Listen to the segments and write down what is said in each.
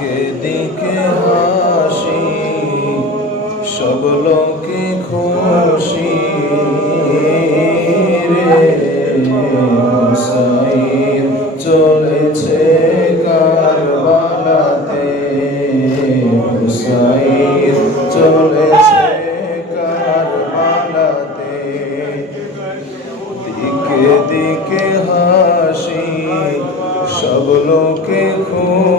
দিকে দিকে হাসি সব লোকে খুশি রে সাইর চলেছে কারবালাতে সাইর চলেছে কারবালাতে দিকে দিকে হাসি সব লোকে খুশি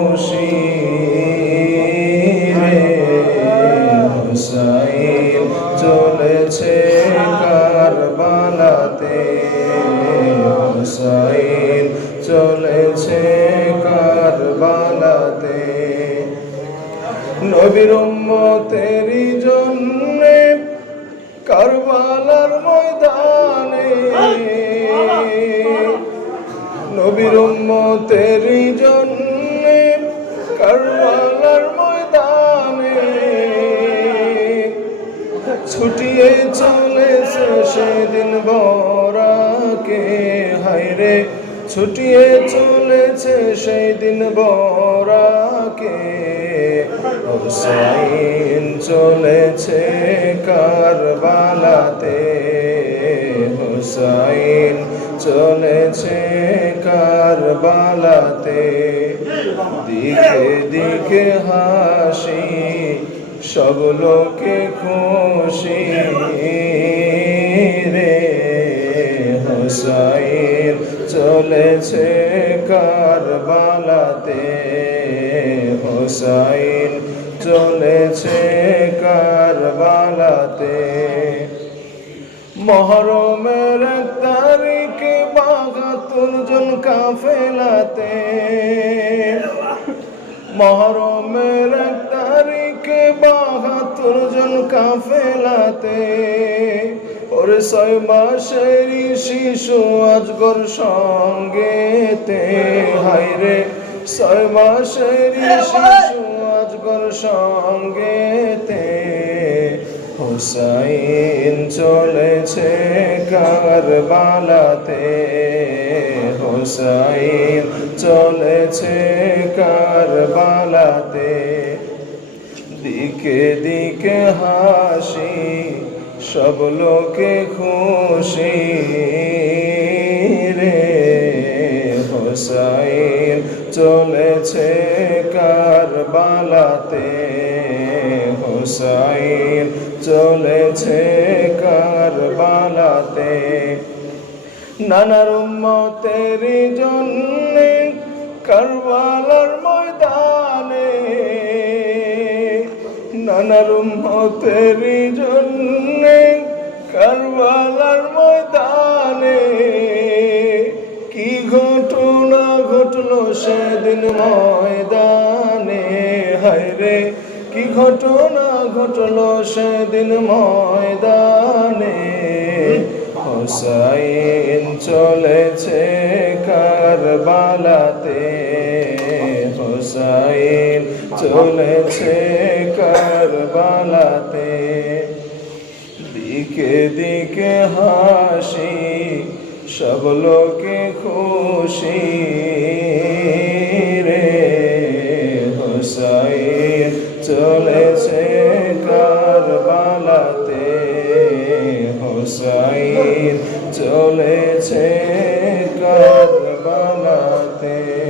হাতে চলেছে কারবালাতে নবীর উম্মতেরই জন্যে কারবালার ময়দানে নবীর উম্মতেরই জন্যে কারবালার ময়দানে ছুটিয়ে চলেছে সেদিন বল ছেড়ে ছুটিয়ে চলেছে সেই দিন বরাকে হুসাইন চলেছে কারবালাতে হুসাইন চলেছে কারবালাতে দিকে দিকে হাসি সব লোকে খুশি চলেছে কারবালাতে হোসাইন চলেছে কারবালাতে মহরমের তারিখে বাগাতুর জন কাফেলাতে মহরমের তারিখে বাহাতুর জন কাফেলাতে ওরে ছয় মাসের শিশু আজগর সঙ্গে তে হাই রে ছয় মাসের শিশু আজগর সঙ্গে তে হোসাইন চলেছে কারবালাতে হোসাইন চলেছে কারবালাতে দিকে দিকে হাসি সব লোকে খুশি রে হোসাইন চলেছে কার বালাতে হোসাইন চলেছে কার বালাতে নানার উম্মতের জন্যে কারবালার ময়দানে নানার উম্মতের জন্য ময়দানে কি ঘটনা ঘটলো সেদিন ময়দানে হায়রে কি ঘটনা ঘটলো সেদিন ময়দানে হোসাইন চলেছে কারবালাতে হোসাইন চলেছে কারবালাতে দিকে দিকে হাসি সব লোকে খুশি রে হোসাই চলেছে কারবালাতে হোসাই চলেছে কারবালাতে